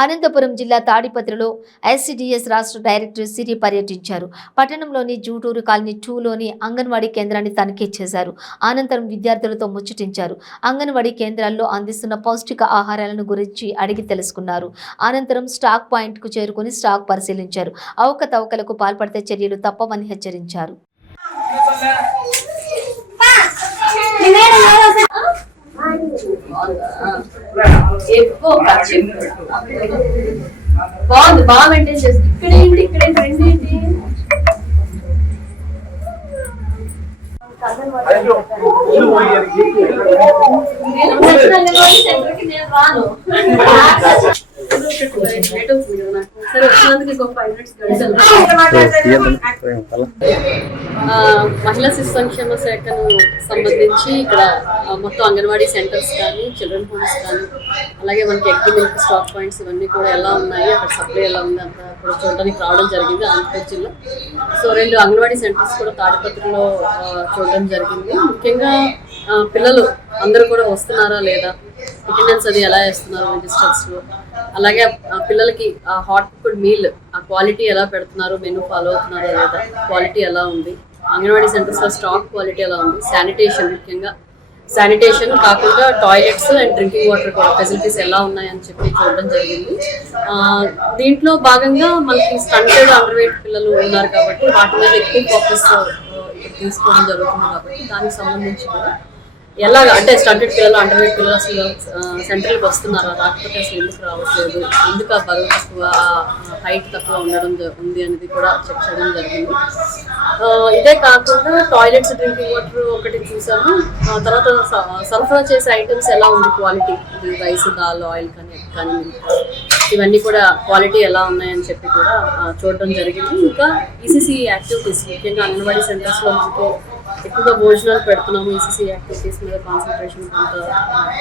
అనంతపురం జిల్లా తాడిపత్రిలో ఎస్సీడీఎస్ రాష్ట్ర డైరెక్టర్ సిరి పర్యటించారు. పట్టణంలోని జూటూరు కాలనీ 2లోని అంగన్వాడీ కేంద్రాన్ని తనిఖీ చేశారు. అనంతరం విద్యార్థులతో ముచ్చటించారు. అంగన్వాడీ కేంద్రాల్లో అందిస్తున్న పౌష్టిక ఆహారాలను గురించి అడిగి తెలుసుకున్నారు. అనంతరం స్టాక్ పాయింట్కు చేరుకుని స్టాక్ పరిశీలించారు. అవకతవకలకు పాల్పడితే చర్యలు తప్పవని హెచ్చరించారు. బాగుంది, బాగా మెయింటైన్ చేస్తుంది. ఇక్కడేంటి రెండేంటి నేను రాను. సరే వచ్చినందుకు ఇంకొక 5 minutes మహిళా శిశు సంక్షేమ శాఖను సంబంధించి ఇక్కడ మొత్తం అంగన్వాడీ సెంటర్స్ కానీ చిల్డ్రన్ హోమ్స్ కానీ అలాగే మనకి ఎగ్ మిల్క్ స్టాక్ పాయింట్స్ ఇవన్నీ కూడా ఎలా ఉన్నాయి, అక్కడ సప్లై ఎలా ఉంది అంతా కూడా చూడడానికి రావడం జరిగింది ఆంధ్రప్రదేశ్ జిల్లా. సో 2 అంగన్వాడీ సెంటర్స్ కూడా తాడిపత్రిలో చూడడం జరిగింది. ముఖ్యంగా పిల్లలు అందరూ కూడా వస్తున్నారా లేదా, అటెండెన్స్ అది ఎలా వేస్తున్నారు రిజిస్టర్స్లో, అలాగే పిల్లలకి హాట్ ఫుడ్ మీల్ ఆ క్వాలిటీ ఎలా పెడుతున్నారు, మెనూ ఫాలో అవుతున్నారా లేదా, క్వాలిటీ ఎలా ఉంది, అంగన్వాడీ సెంటర్స్లో స్టాక్ క్వాలిటీ ఎలా ఉంది, శానిటేషన్ ముఖ్యంగా శానిటేషన్ కాకుండా టాయిలెట్స్ అండ్ డ్రింకింగ్ వాటర్ కూడా ఫెసిలిటీస్ ఎలా ఉన్నాయని చెప్పి చూడడం జరిగింది. దీంట్లో భాగంగా మనకి స్టంటెడ్ అండర్ వెయిట్ పిల్లలు ఉన్నారు కాబట్టి వాటి మీద ఎక్కువ ఫోకస్ తీసుకోవడం జరుగుతుంది. కాబట్టి దానికి సంబంధించి కూడా ఎలాగ అంటే స్టంటెడ్ పిల్లలు అండర్ వెయిట్ పిల్లలు అసలు సెంటర్కి వస్తున్నారా, రాకపోతే అసలు ఎందుకు రావట్లేదు, ఎందుకు ఆ బరువు తక్కువ, హైట్ తక్కువ ఉండడం ఉంది అనేది కూడా చెక్ చేయడం జరిగింది. ఇదే కాకుండా టాయిలెట్స్ డ్రింకింగ్ వాటర్ ఒకటి చూసాము. తర్వాత సరఫరా చేసే ఐటమ్స్ ఎలా ఉంది క్వాలిటీ, రైస్ దాల్ ఆయిల్ కానీ ఇవన్నీ కూడా క్వాలిటీ ఎలా ఉన్నాయని చెప్పి కూడా చూడడం జరిగింది. ఇంకా ఈసీసీ యాక్టివిటీస్ ముఖ్యంగా అంగన్వాడీ సెంటర్స్లో మనకు ఎక్కువగా భోజనాలు పెడుతున్నాము. ఈసీసీ యాక్టివిటీస్ మీద కాన్సన్ట్రేషన్ కొంత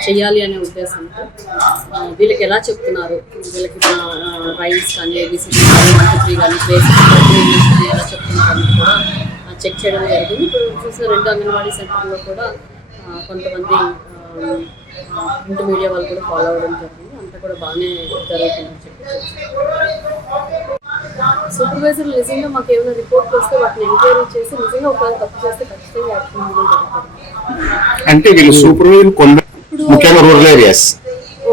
చేయాలి అనే ఉద్దేశంతో వీళ్ళకి ఎలా చెప్తున్నారు, వీళ్ళకి రైస్ కానీ ఏబీసీడీ కానీ 1 2 3 కానీ బేసిక్ ఎలా చెప్తున్నారు కూడా చెక్ చేయడం జరిగింది. ఇప్పుడు చూసిన 2 అంగన్వాడీ సెంటర్లో కూడా కొంతమంది ప్రింట్ మీడియా వాళ్ళు కూడా ఫాలో అవ్వడం జరిగింది. అంతా కూడా బాగానే జరుగుతుందని చెప్పి సూపర్వైజర్ నిజంగా మాకు ఏమైనా రిపోర్ట్ వస్తే వాటిని ఎంక్వైరీ చేసి నిజంగా ఒకవేళ తప్పు చేస్తే ఖచ్చితంగా యాక్షన్ జరుగుతుంది. అంటే వీళ్ళు సూపర్వైజర్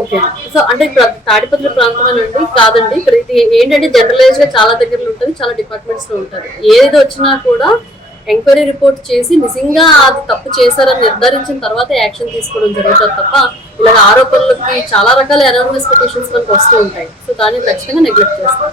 ఓకే. సో అంటే ఇప్పుడు తాడిపత్రి ప్రాంతమేనండి కాదండి, ఇక్కడ ఇది ఏంటంటే జనరలైజ్ గా చాలా దగ్గరలో ఉంటుంది, చాలా డిపార్ట్మెంట్స్ లో ఉంటారు. ఏది వచ్చినా కూడా ఎంక్వైరీ రిపోర్ట్ చేసి నిజంగా అది తప్పు చేశారని నిర్ధారించిన తర్వాత యాక్షన్ తీసుకోవడం జరుగుతుంది తప్ప ఇలాగ ఆరోపణలకి చాలా రకాల అనానిమస్ పిటిషన్స్ మనకు వస్తూ ఉంటాయి. సో దాన్ని ఖచ్చితంగా నెగ్లెక్ట్ చేస్తాం.